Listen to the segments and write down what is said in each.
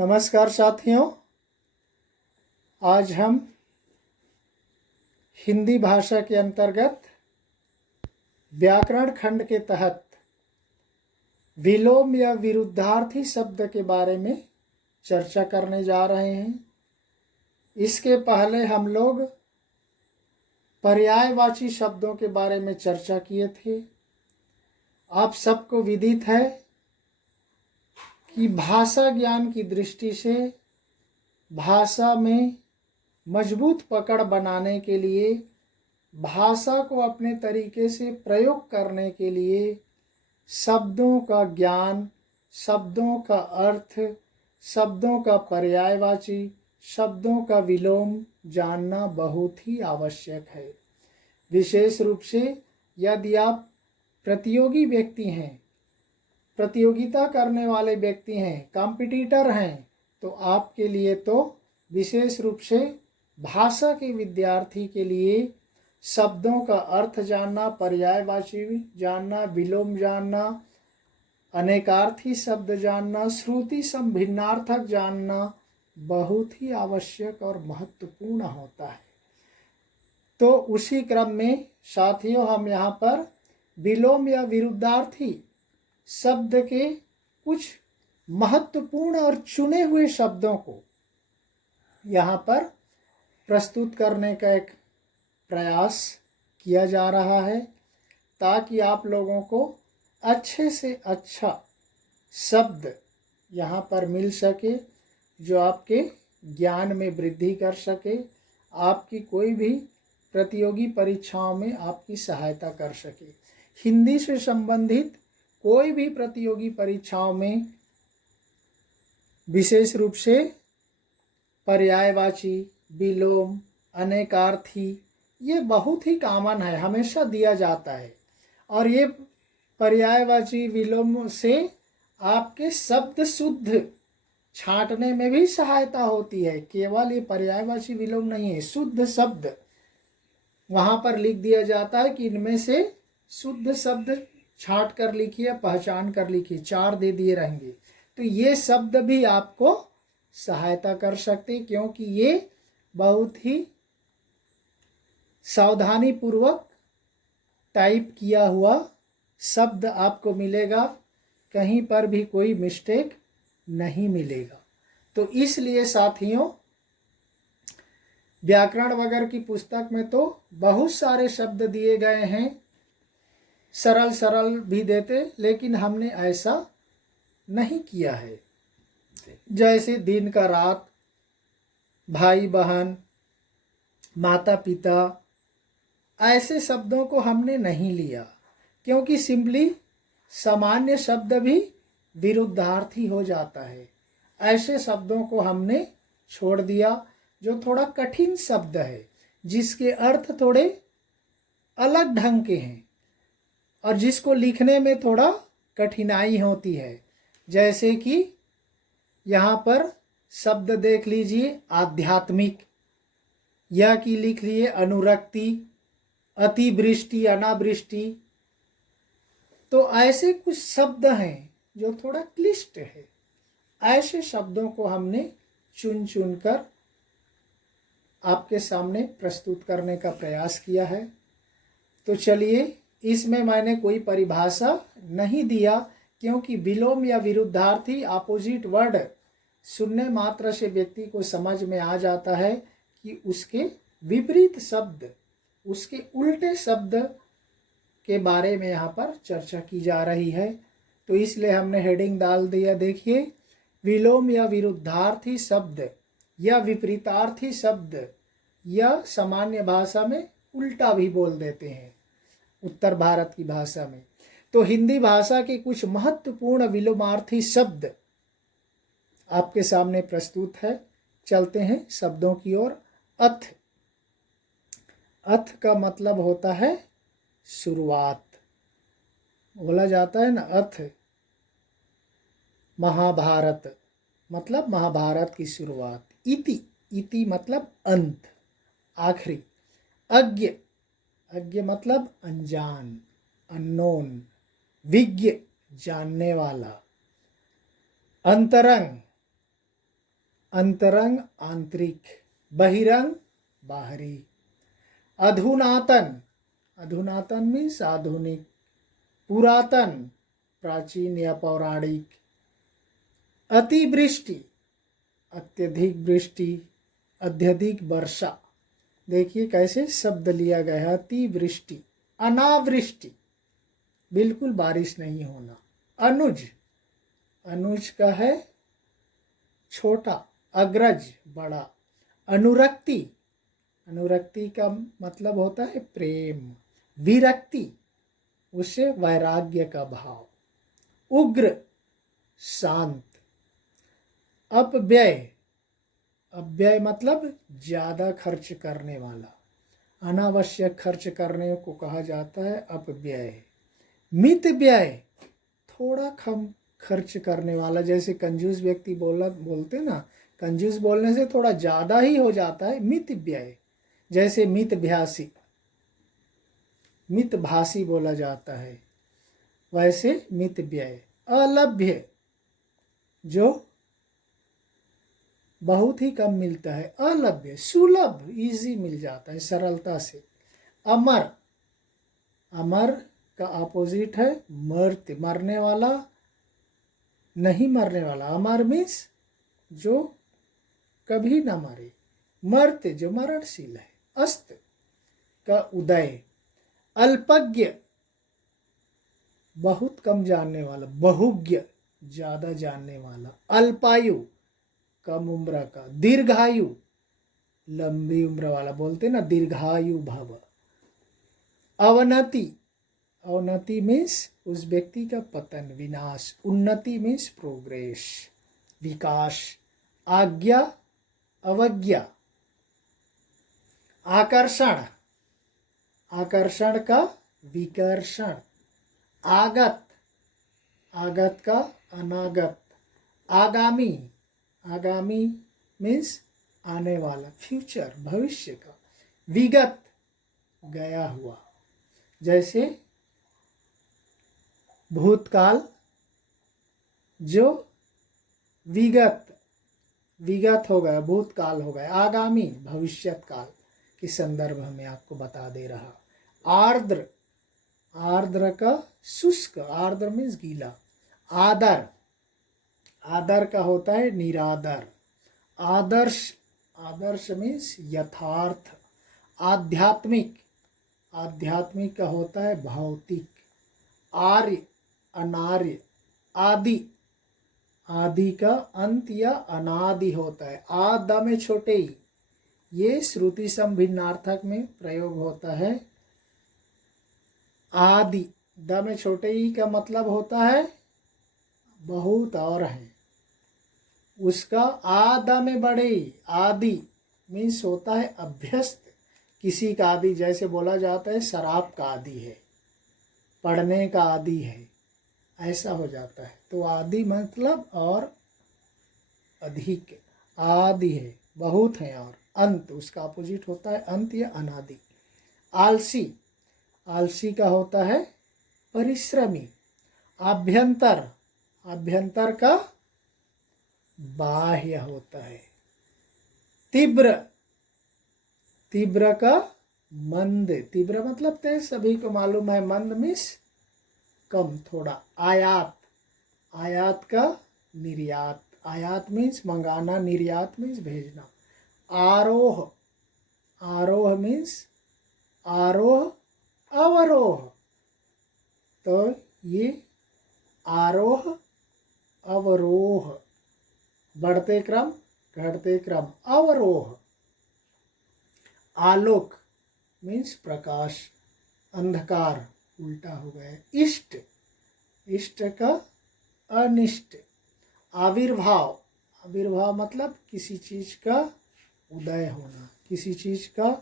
नमस्कार साथियों, आज हम हिंदी भाषा के अंतर्गत व्याकरण खंड के तहत विलोम या विरुद्धार्थी शब्द के बारे में चर्चा करने जा रहे हैं। इसके पहले हम लोग पर्यायवाची शब्दों के बारे में चर्चा किए थे। आप सबको विदित है कि भाषा ज्ञान की दृष्टि से भाषा में मजबूत पकड़ बनाने के लिए, भाषा को अपने तरीके से प्रयोग करने के लिए शब्दों का ज्ञान, शब्दों का अर्थ, शब्दों का पर्यायवाची, शब्दों का विलोम जानना बहुत ही आवश्यक है। विशेष रूप से यदि आप प्रतियोगी व्यक्ति हैं, प्रतियोगिता करने वाले व्यक्ति हैं, कॉम्पिटिटर हैं, तो आपके लिए तो विशेष रूप से भाषा के विद्यार्थी के लिए शब्दों का अर्थ जानना, पर्यायवाची जानना, विलोम जानना, अनेकार्थी शब्द जानना, श्रुति सम भिन्नार्थक जानना बहुत ही आवश्यक और महत्वपूर्ण होता है। तो उसी क्रम में साथियों, हम यहाँ पर विलोम या विरुद्धार्थी शब्द के कुछ महत्वपूर्ण और चुने हुए शब्दों को यहाँ पर प्रस्तुत करने का एक प्रयास किया जा रहा है, ताकि आप लोगों को अच्छे से अच्छा शब्द यहाँ पर मिल सके, जो आपके ज्ञान में वृद्धि कर सके, आपकी कोई भी प्रतियोगी परीक्षाओं में आपकी सहायता कर सके। हिंदी से संबंधित कोई भी प्रतियोगी परीक्षाओं में विशेष रूप से पर्यायवाची, विलोम, अनेकार्थी ये बहुत ही कॉमन है, हमेशा दिया जाता है। और ये पर्यायवाची, विलोम से आपके शब्द शुद्ध छांटने में भी सहायता होती है। केवल ये पर्यायवाची विलोम नहीं है, शुद्ध शब्द वहाँ पर लिख दिया जाता है कि इनमें से शुद्ध शब्द छांट कर लिखिए, पहचान कर लिखिए, 4 दे दिए रहेंगे। तो ये शब्द भी आपको सहायता कर सकते, क्योंकि ये बहुत ही सावधानी पूर्वक टाइप किया हुआ शब्द आपको मिलेगा, कहीं पर भी कोई मिस्टेक नहीं मिलेगा। तो इसलिए साथियों, व्याकरण वगैरह की पुस्तक में तो बहुत सारे शब्द दिए गए हैं, सरल सरल भी देते, लेकिन हमने ऐसा नहीं किया है। जैसे दिन का रात, भाई बहन, माता पिता, ऐसे शब्दों को हमने नहीं लिया, क्योंकि सिंपली सामान्य शब्द भी विरुद्धार्थी हो जाता है। ऐसे शब्दों को हमने छोड़ दिया जो थोड़ा कठिन शब्द है, जिसके अर्थ थोड़े अलग ढंग के हैं और जिसको लिखने में थोड़ा कठिनाई होती है। जैसे कि यहाँ पर शब्द देख लीजिए, आध्यात्मिक, या कि लिख लिए अनुरक्ति, अतिवृष्टि, अनावृष्टि। तो ऐसे कुछ शब्द हैं जो थोड़ा क्लिष्ट है। ऐसे शब्दों को हमने चुन चुन कर आपके सामने प्रस्तुत करने का प्रयास किया है। तो चलिए, इसमें मैंने कोई परिभाषा नहीं दिया, क्योंकि विलोम या विरुद्धार्थी अपोजिट वर्ड सुनने मात्र से व्यक्ति को समझ में आ जाता है कि उसके विपरीत शब्द, उसके उल्टे शब्द के बारे में यहाँ पर चर्चा की जा रही है। तो इसलिए हमने हेडिंग डाल दिया, देखिए, विलोम या विरुद्धार्थी शब्द या विपरीतार्थी शब्द, या सामान्य भाषा में उल्टा भी बोल देते हैं, उत्तर भारत की भाषा में। तो हिंदी भाषा के कुछ महत्वपूर्ण विलोमार्थी शब्द आपके सामने प्रस्तुत है। चलते हैं शब्दों की ओर। अथ, अथ का मतलब होता है शुरुआत, बोला जाता है ना, अथ। महाभारत मतलब महाभारत की शुरुआत। इति, इति मतलब अंत, आखिरी। अज्ञ, अज्ञ मतलब अनजान, अननोन। विज्ञ, जानने वाला। अंतरंग, अंतरंग आंतरिक, बहिरंग बाहरी। अधुनातन, अधुनातन मीन्स आधुनिक, पुरातन प्राचीन या पौराणिक। अतिवृष्टि अत्यधिक वृष्टि, अत्यधिक वर्षा। देखिए कैसे शब्द लिया गया है, अतिवृष्टि। अनावृष्टि बिल्कुल बारिश नहीं होना। अनुज, अनुज का है छोटा, अग्रज बड़ा। अनुरक्ति, अनुरक्ति का मतलब होता है प्रेम। विरक्ति उससे वैराग्य का भाव। उग्र शांत। अपव्यय, अपव्यय मतलब ज्यादा खर्च करने वाला, अनावश्यक खर्च करने को कहा जाता है अपव्यय। मित व्यय थोड़ा कम खर्च करने वाला, जैसे कंजूस व्यक्ति बोलते ना, कंजूस बोलने से थोड़ा ज्यादा ही हो जाता है। मित व्यय जैसे मितभाषी, मितभाषी बोला जाता है, वैसे मित व्यय। अलभ्य जो बहुत ही कम मिलता है, अलभ्य। सुलभ इजी मिल जाता है सरलता से। अमर, अमर का अपोजिट है मर्त्य, मरने वाला, नहीं मरने वाला। अमर मीन्स जो कभी न मरे, मर्त्य जो मरणशील है। अस्त का उदय। अल्पज्ञ बहुत कम जानने वाला, बहुज्ञ ज्यादा जानने वाला। अल्पायु कम उम्र का। दीर्घायु लंबी उम्र वाला, बोलते ना दीर्घायु भव। अवनति, अवनति मीन्स उस व्यक्ति का पतन, विनाश। उन्नति मीन्स प्रोग्रेस, विकास। आज्ञा अवज्ञा। आकर्षण, आकर्षण का विकर्षण। आगत, आगत का अनागत। आगामी, आगामी मीन्स आने वाला, फ्यूचर, भविष्य का। विगत गया हुआ, जैसे भूतकाल जो विगत, विगत हो गया, भूतकाल हो गया। आगामी भविष्यत काल के संदर्भ में आपको बता दे रहा। आर्द्र, आर्द्र का शुष्क, आर्द्र मीन्स गीला। आदर, आदर का होता है निरादर। आदर्श, आदर्श मीन्स यथार्थ। आध्यात्मिक, आध्यात्मिक का होता है भौतिक। आर्य अनार्य। आदि, आदि का अंत या अनादि होता है। आद में छोटे ही, ये श्रुति संभिन्नार्थक में प्रयोग होता है। आदि, द में छोटे ही का मतलब होता है बहुत और है। उसका आद में बड़े, आदि मीन्स होता है अभ्यस्त, किसी का आदि। जैसे बोला जाता है शराब का आदि है, पढ़ने का आदि है, ऐसा हो जाता है। तो आदि मतलब और अधिक, आदि है बहुत है, और अंत उसका अपोजिट होता है अंत या अनादि। आलसी, आलसी का होता है परिश्रमी। आभ्यंतर, आभ्यंतर का बाह्य होता है। तीव्र, तीव्र का मंद, तीव्र मतलब तेज, सभी को मालूम है। मंद मीन्स कम, थोड़ा। आयात, आयात का निर्यात, आयात मीन्स मंगाना, निर्यात मीन्स भेजना। आरोह, आरोह मीन्स आरोह अवरोह। तो ये आरोह अवरोह, बढ़ते क्रम घटते क्रम। अवरोह। आलोक मीन्स प्रकाश, अंधकार उल्टा हो गया। इष्ट, इष्ट का अनिष्ट। आविर्भाव, आविर्भाव मतलब किसी चीज का उदय होना, किसी चीज का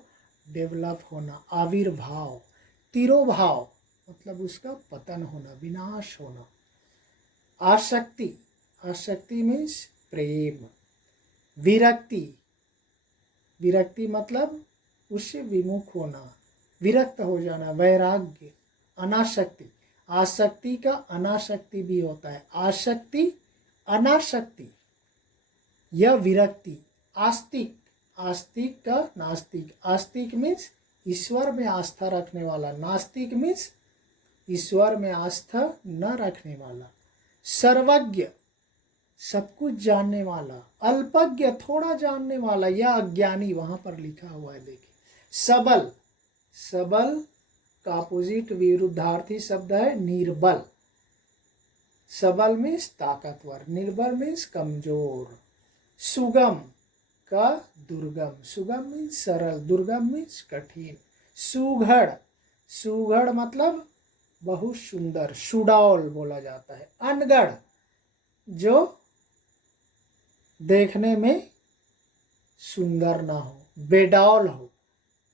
डेवलप होना, आविर्भाव। तिरोभाव मतलब उसका पतन होना, विनाश होना। आसक्ति, आसक्ति मीन्स प्रेम। विरक्ति, विरक्ति मतलब उससे विमुख होना, विरक्त हो जाना, वैराग्य। अनासक्ति, आसक्ति का अनासक्ति भी होता है। आसक्ति अनासक्ति, यह विरक्ति। आस्तिक, आस्तिक का नास्तिक, आस्तिक मीन्स ईश्वर में आस्था रखने वाला, नास्तिक मीन्स ईश्वर में आस्था न रखने वाला। सर्वज्ञ, सब कुछ जानने वाला। अल्पज्ञ, थोड़ा जानने वाला या अज्ञानी, वहां पर लिखा हुआ है देखिए। सबल, सबल का अपोजिट विरुद्धार्थी शब्द है निर्बल। सबल मीन्स ताकतवर, निर्बल मीन्स कमजोर। सुगम का दुर्गम, सुगम मीन्स सरल, दुर्गम मीन्स कठिन। सुघड़, सुघड़ मतलब बहुत सुंदर, सुडौल बोला जाता है। अनगढ़, जो देखने में सुंदर ना हो, बेडौल हो,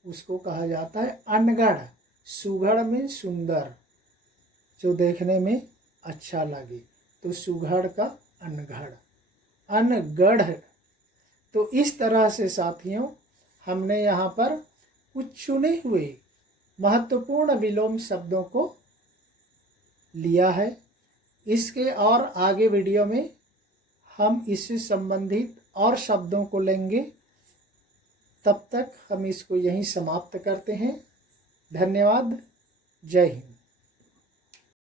उसको कहा जाता है अनगढ़। सुघड़ में सुंदर, जो देखने में अच्छा लगे, तो सुघड़ का अनगढ़, अनगढ़। तो इस तरह से साथियों हमने यहाँ पर कुछ चुने हुए महत्वपूर्ण विलोम शब्दों को लिया है। इसके और आगे वीडियो में हम इससे संबंधित और शब्दों को लेंगे। तब तक हम इसको यहीं समाप्त करते हैं। धन्यवाद। जय हिंद।